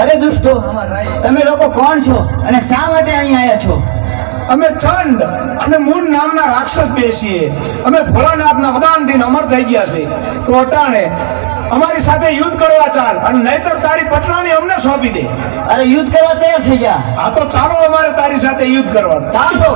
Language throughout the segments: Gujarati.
અરે દુષ્ટો, તમે લોકો કોણ છો અને શા માટે અહીં આવ્યા છો? અમે ચંડ અને મૂળ નામના રાક્ષસ બેસીએ. અમે ભોળાનાથના વરદાનથી અમર થઈ ગયા છે. તો અટાણે અમારી સાથે યુદ્ધ કરવા ચાલ, અને નહીતર તારી પટરાણી અમને સોંપી દે. અરે યુદ્ધ કરવા તૈયાર થઈ જા. હા તો ચાલો, અમારે તારી સાથે યુદ્ધ કરવાનું. ચાલો.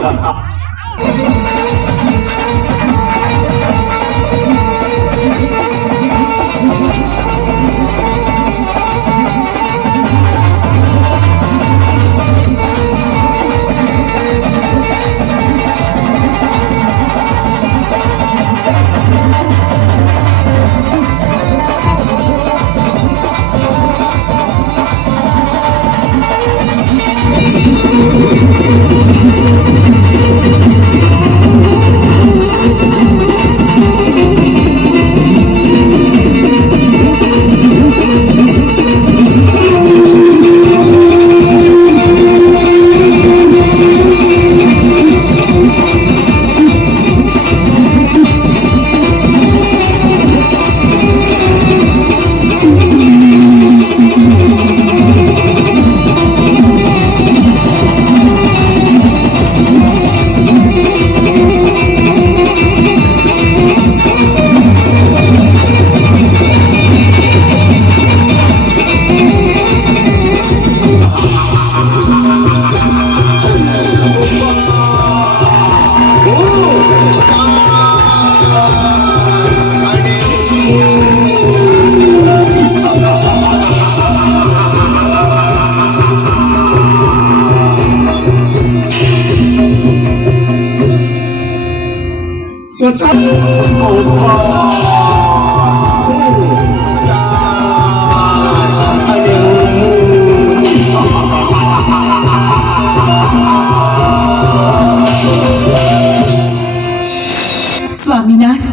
સ્વામિનાથ,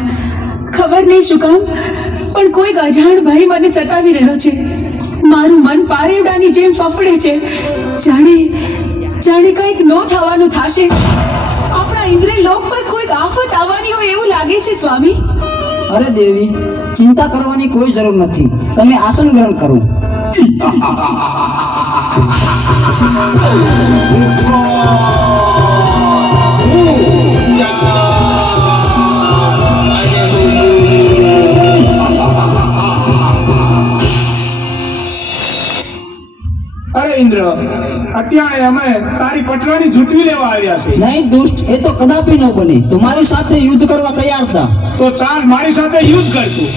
ખબર નહીં શું કામ પણ કોઈક અજાણ ભાઈ મને સતાવી રહ્યો છે. મારું મન પારેવડાની જેમ ફફડે છે. જાણે જાણે કંઈક નો થવાનું થશે. આપણા ઇન્દ્રિય લોક પર કોઈક આફત આવવાની હોય એવું લાગે છે સ્વામી. અરે દેવી, ચિંતા કરવાની કોઈ જરૂર નથી. તમે આસન ગ્રહણ કરો. અરે ઇન્દ્ર, અત્યારે અમે તારી પટરાણી ઝૂંટવી લેવા આવ્યા છે. નહીં દુષ્ટ, એ તો કદાપી ન બને. તમારી સાથે યુદ્ધ કરવા તૈયાર હતા. તો ચાલ મારી સાથે યુદ્ધ કરતું.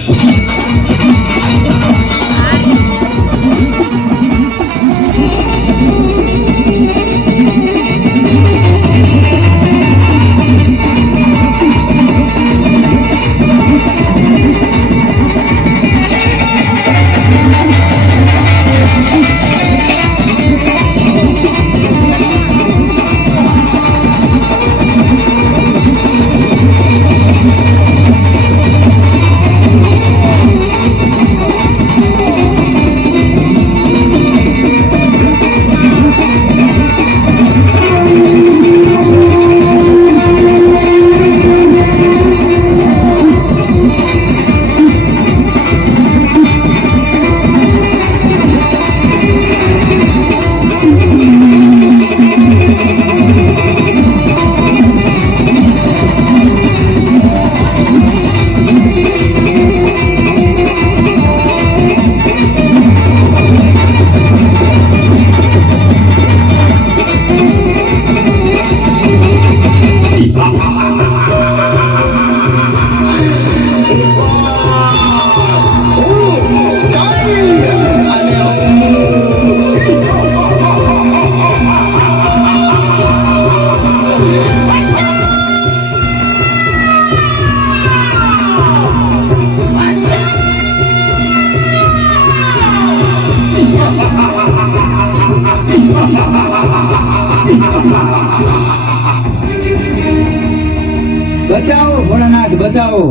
બચાવો ભોળાનાથ, બચાવો.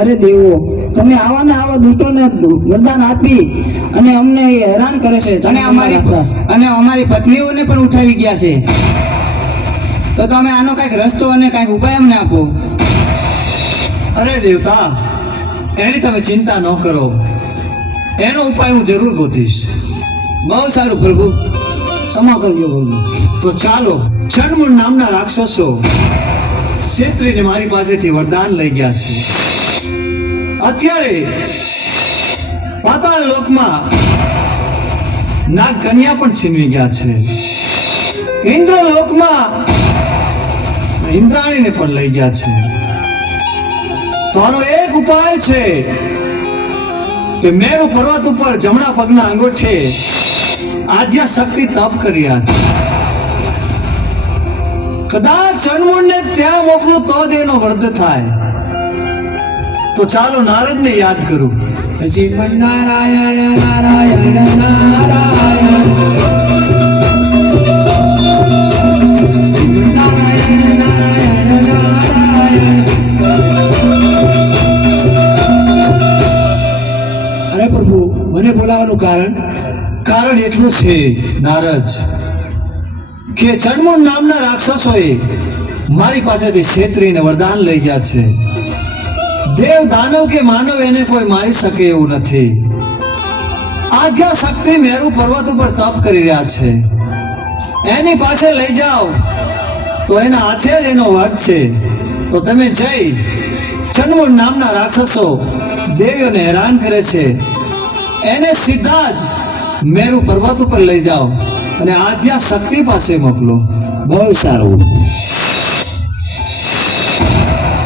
અરે દેવો, તમે આવા ને આવા દુષ્ટોને વરદાન આપી અને અમને હેરાન કરે છે. અને અમારી પત્નીઓને પણ ઉઠાવી ગયા છે. તો તમે આનો કઈક રસ્તો અને કઈક ઉપાય અમને આપો. અરે દેવતા, એની તમે ચિંતા ન કરો. એનો ઉપાય હું જરૂર ગોતીશ. બહુ સારું પ્રભુ, ક્ષમા કરજો પ્રભુ. તો ચાલો, ચણમૂળ નામના રાક્ષસો ક્ષેત્રીને મારી પાસેથી વરદાન લઈ ગયા છે. અત્યારે પાતાળ લોકમાં નાગ કન્યા પણ છીનવી ગયા છે. ઇન્દ્ર લોકમાં ઇન્દ્રાણીને પણ લઈ ગયા છે. તો આનો એક ઉપાય છે કે મેરુ પર્વત ઉપર જમણા પગના અંગૂઠે આદ્યા શક્તિ તપ કરી રહ્યા છે. કદાચ ચણમૂળને ત્યાં મોકલું તો જ એનો વર્ધ થાય. તો ચાલો નારદને યાદ કરું. પછી નારાયણ નારાયણ નારાયણ અરે પ્રભુ, મને બોલાવવાનું કારણ એટલું છે નારદ કે ચણમૂળ નામના રાક્ષસોએ મારી પાસેથી ક્ષેત્રીને વરદાન લઈ ગયા છે. દેવ દાનવ કે માનવ એને કોઈ મારી શકે એવું નથી. આદ્યા શક્તિ મેરુ પર્વત ઉપર તપ કરી રહ્યા છે. એની પાસે લઈ જાઓ તો એના હાથે જ એનો વધ છે. તો તમે જઈ ચણમૂળ નામના રાક્ષસો દેવીઓને હેરાન કરે છે એને સીધા જ મેરુ પર્વત ઉપર લઈ જાઓ અને આદ્યા શક્તિ પાસે મોકલો. બહુ સારું.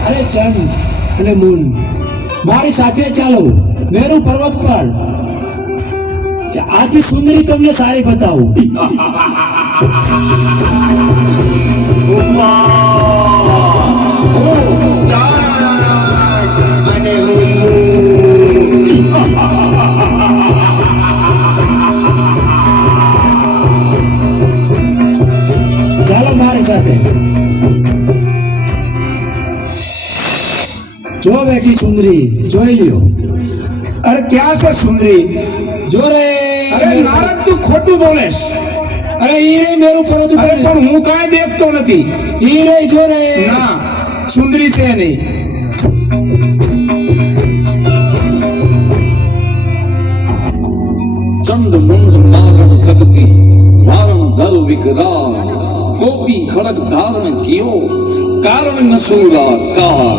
અરે ચંદ અને મૂન, મારી સાથે ચાલો મેરુ પર્વત પર. આથી સુંદરી તમને સારી બતાવું. ચાલો મારી સાથે. જો બેટી સુંદરી જોઈ લ્યો. અરે ક્યાં છે સુંદરી? જો રે અરે નારદ તું ખોટું બોલેસ. અરે ઈ રે મેરું પરોતું અરે પડ્યું. પણ હું કાંઈ દેખતો નથી. ઈ રે જો રે. ના સુંદરી છે નહીં. चंद मुंज मारण सकती वारण धर विकराल गोपी खड़ग धारण कियो कारण न सूरा कार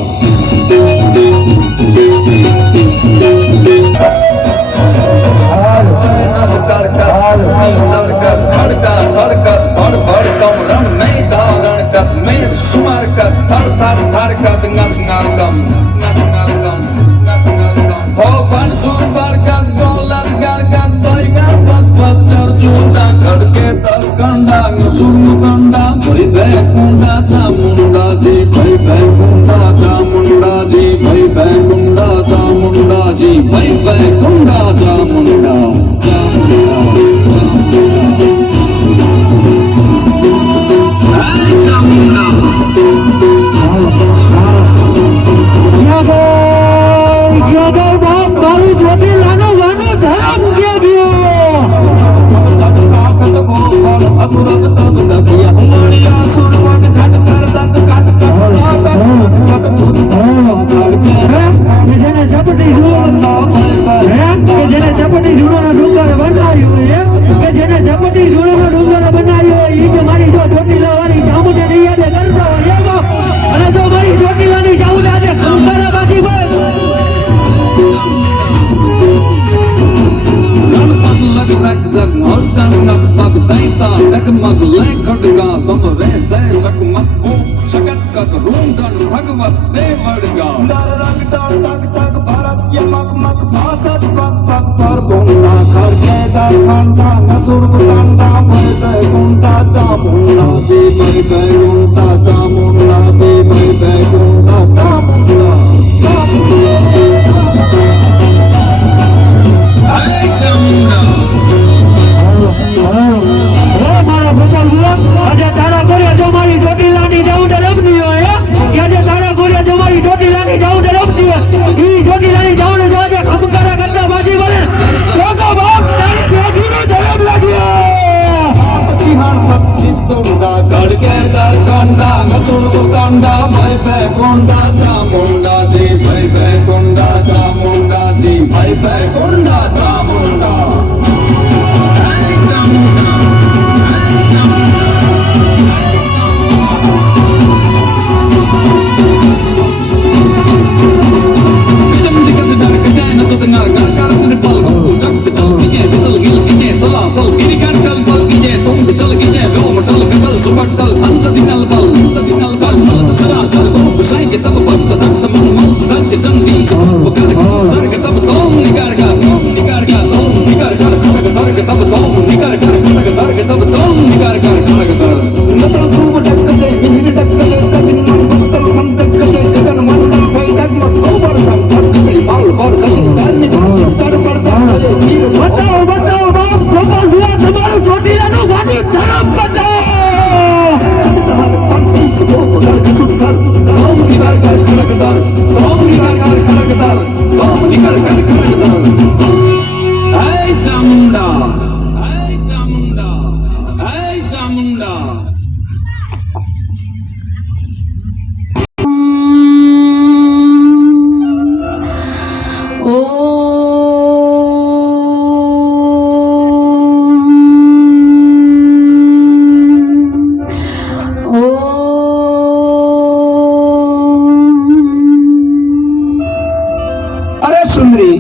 સુંદરી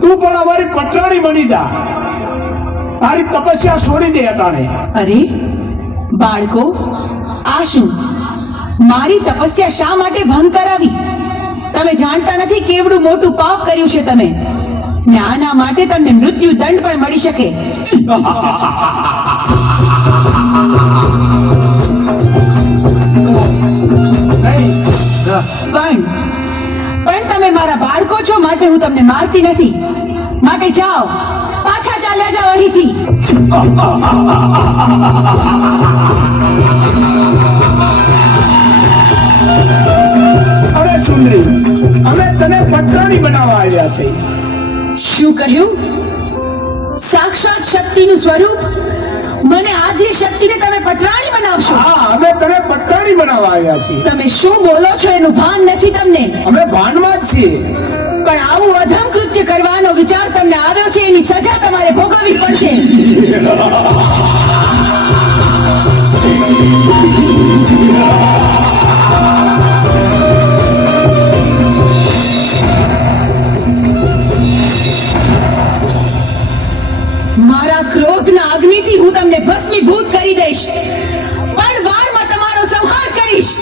તું પણ અમારી પટરાણી બની જા. તારી તપસ્યા છોડી દે અટાણે. અરે બાળકો, આ શું? મારી તપસ્યા શા માટે ભંગ કરાવી? તમે જાણતા નથી કેવડું મોટું પાપ કર્યું છે તમે, ને આના માટે તમને મૃત્યુ દંડ પણ મળી શકે. પણ તમે મારા બાળકો છો માટે હું તમને મારતી નથી. માટે જાઓ, પાછા ચાલ્યા જાઓ અહીંથી. અરે સુંદરી પટરાણી બનાવવા આવ્યા છે. શું કહ્યું? સાક્ષાત શક્તિનું સ્વરૂપ મને આદ્ય શક્તિને તમે પટરાણી બનાવશો? હા, અમે તને પટરાણી બનાવવા આવ્યા છીએ. તમે શું બોલો છો એનું ભાન નથી તમને? અમે ભાનમાં જ છીએ. પણ આવું અધમ કૃત્ય કરવાનો વિચાર તમને આવ્યો છે, એની સજા તમારે ભોગવવી પડશે. મારા ક્રોધના અગ્નિથી હું તમને ભસ્મીભૂત કરી દઈશ, પણ વારમાં તમારો સંહાર કરીશ.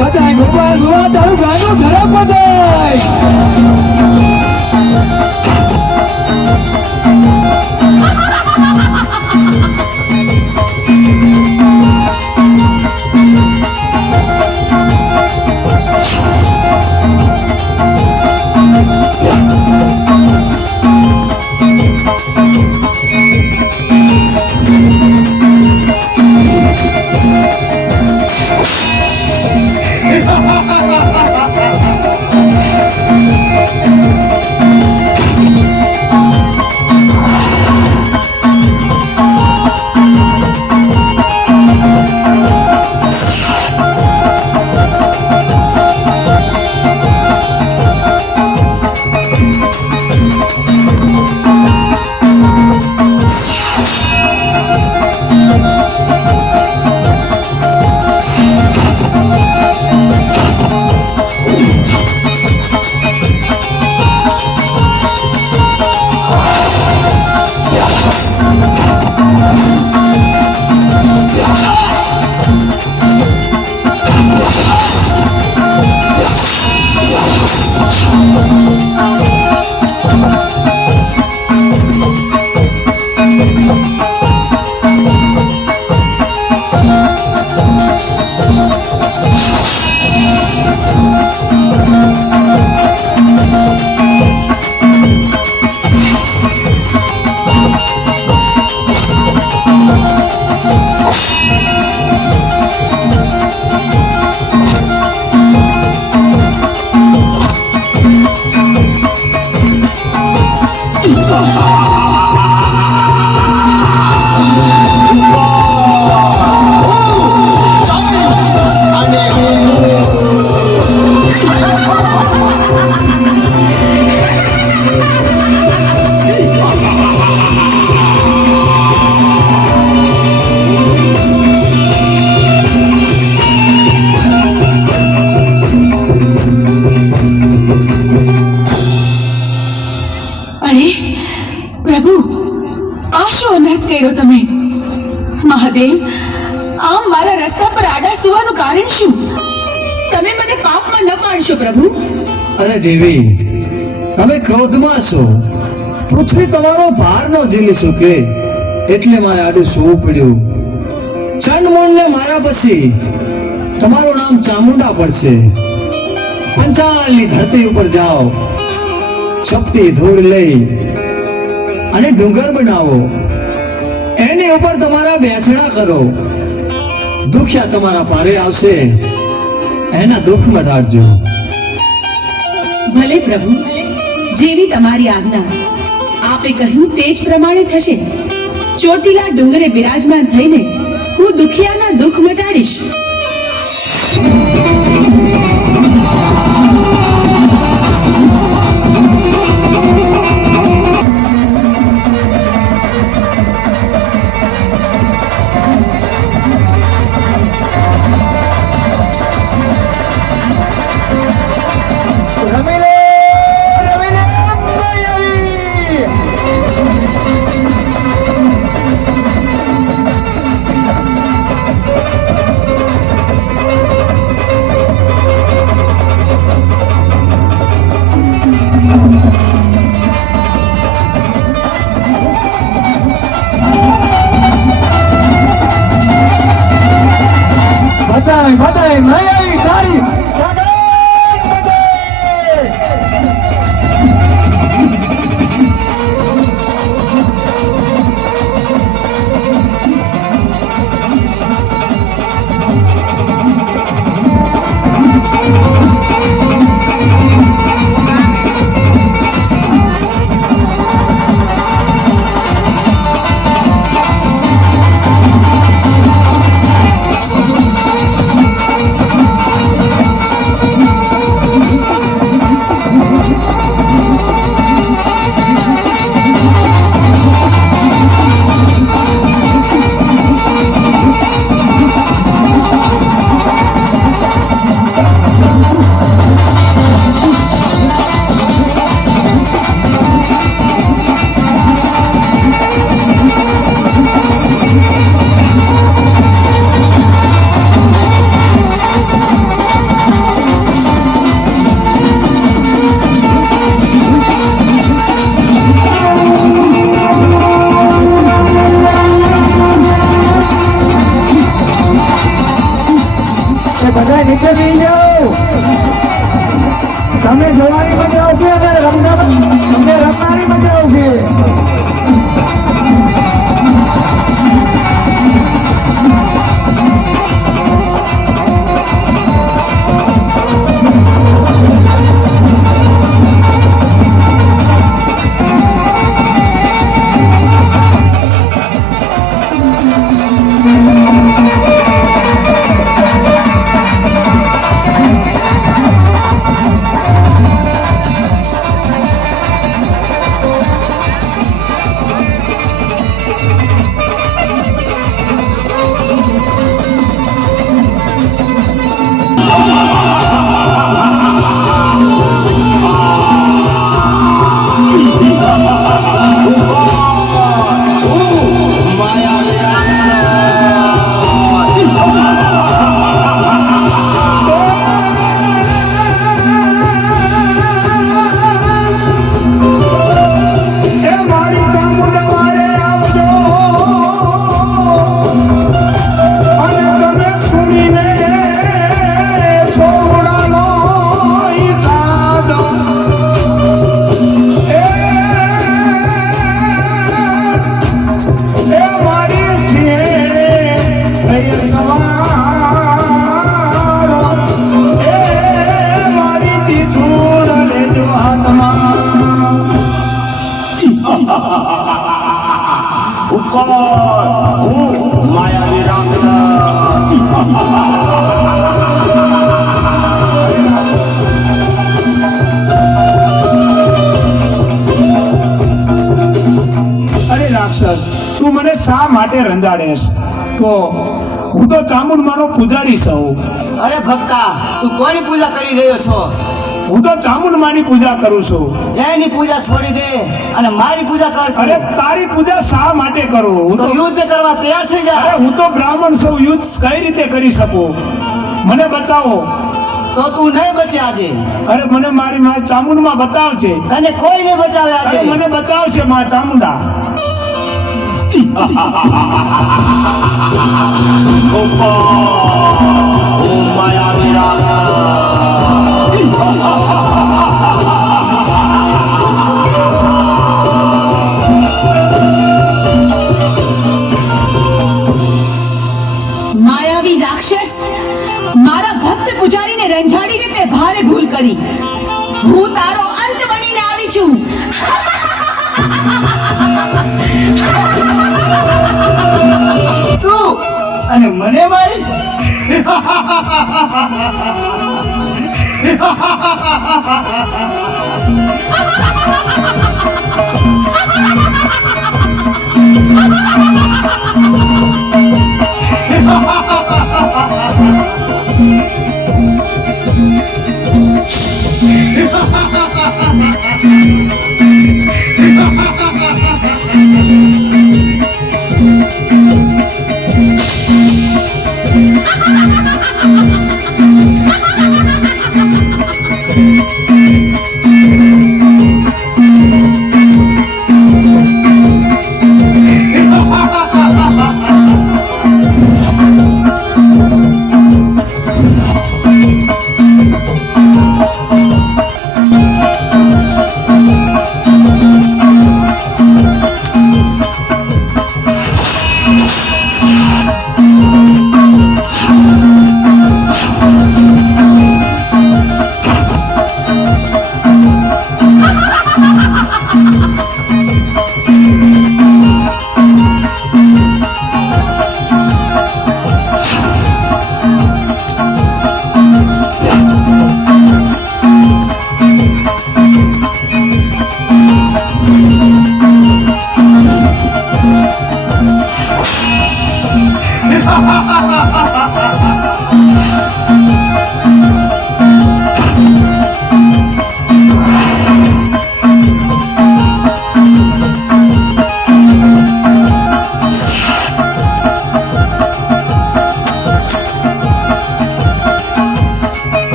બધાય ભગવાન ભગવાન તારું ગાનું ખરાબ બધાય. પ્રભુ, આ શું અનર્થ કર્યો તમે? મહાદેવ, આમ મારા રસ્તા પર આડા સુવાનું કારણ શું? તમે મને પાપમાં ન પાડશો પ્રભુ. અરે દેવી, તમે ક્રોધમાં છો. પૃથ્વી તમારો ભાર ન ઝીલી શકે એટલે મારે આડું સૂવું પડ્યું. ચંડમુંડને મારા પછી તમારું નામ ચામુંડા પડશે. પંચાળની ધરતી ઉપર જાઓ, ચપટી ધૂળ લઈ અને ડુંગર બનાવો, એની ઉપર તમારા બેસણા કરો. દુખ્યા તમારા પારે આવશે, એના દુઃખ મટાડજો. ભલે પ્રભુ, જેવી તમારી આજ્ઞા. આપે કહ્યું તે જ પ્રમાણે થશે. ચોટીલા ડુંગરે બિરાજમાન થઈને હું દુખિયાના દુઃખ મટાડીશ. રમી લે, માયાવી. બધાય માયાવી તારી બધા નીકળી જાઓ. તમે જોવાની મજા આવશે અને તમને રમવાની મજા આવશે. તું મને શા માટે રંજાડેશ? તો હું તો ચામુંડમાનો પૂજારી છું. અરે ભક્તા, તું કોની પૂજા કરી રહ્યો છો? હું તો ચામુંડમાની પૂજા કરું છું. એની પૂજા છોડી દે અને મારી પૂજા કર. અરે તારી પૂજા શા માટે કરું? હું તો તો યુદ્ધ કરવા તૈયાર થઈ જા. અરે હું તો બ્રાહ્મણ છું, યુદ્ધ કઈ રીતે કરી શકું? મને બચાવો. તો તું નહીં બચે આજે. અરે મને મારી માં ચામુંડમાં બતાવજે. અને કોઈ નહીં બચાવે અરે આજે. મને બચાવશે માં ચામુંડા. માયાવી રાક્ષસ, મારા ભક્ત પૂજારીને રંજાડીને તે ભારે ભૂલ કરી. હું તારો અંત બનીને આવી છું.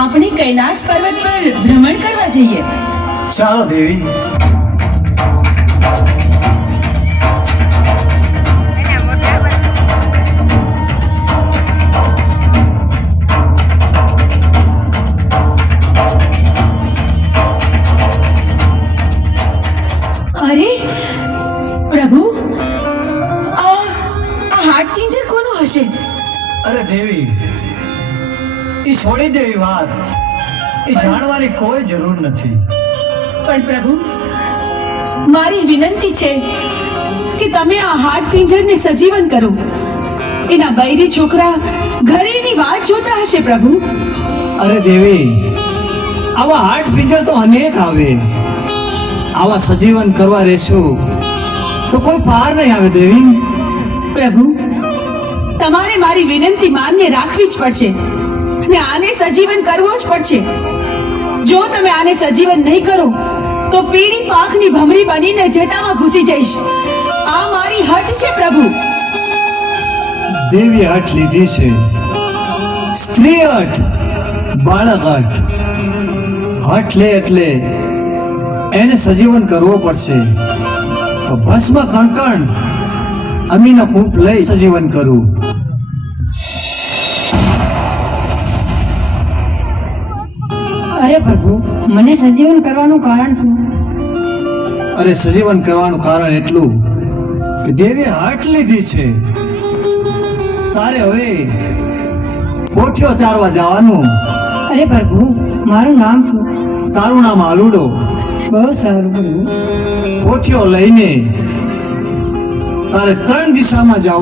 આપણે કૈલાસ પર્વત પર ભ્રમણ કરવા જઈએ. ચાલો દેવી. અરે પ્રભુ, આ હાડ પિંજર કોનું હશે? અરે દેવી, એ છોડી દેવી વાત, એ જાણવાની કોઈ જરૂર નથી. પણ પ્રભુ, મારી વિનંતી છે કે તમે આ હાડ પિંજરને સજીવન કરો. એના બૈરી છોકરા ઘરે એની વાટ જોતા હશે પ્રભુ. અરે દેવી, આવા હાડ પિંજર તો અનેક આવે. આવા સજીવન કરવા રહેશું તો કોઈ પાર નહીં આવે દેવી. પ્રભુ, તમારે મારી વિનંતી માન્ય રાખવી જ પડશે અને આને સજીવન કરવો જ પડશે. જો તમે આને સજીવન નહીં કરો તો પીળી પાંખની ભમરી બનીને જટામાં ઘૂસી જઈશ. આ મારી હઠ છે પ્રભુ. દેવી હઠ લીધી છે. સ્ત્રી હઠ, બાળક હઠ. હઠ લે એટલે એને સજીવન કરવો પડશે. ભસ્મ કણકણ અમીનો કૂપ લઈ સજીવન કરું. અરે પ્રભુ, મને સજીવન કરવાનું કારણ શું? અરે સજીવન કરવાનું કારણ એટલું કે દેવીએ હઠ લીધી છે. તારે હવે પોઠિયો ચારવા જવાનું. અરે પ્રભુ, મારું નામ શું? તારું નામ આલુડો. બહુ સારું પ્રભુ. પોઠિયો લઈને તારે 3 દિશામાં જાવ.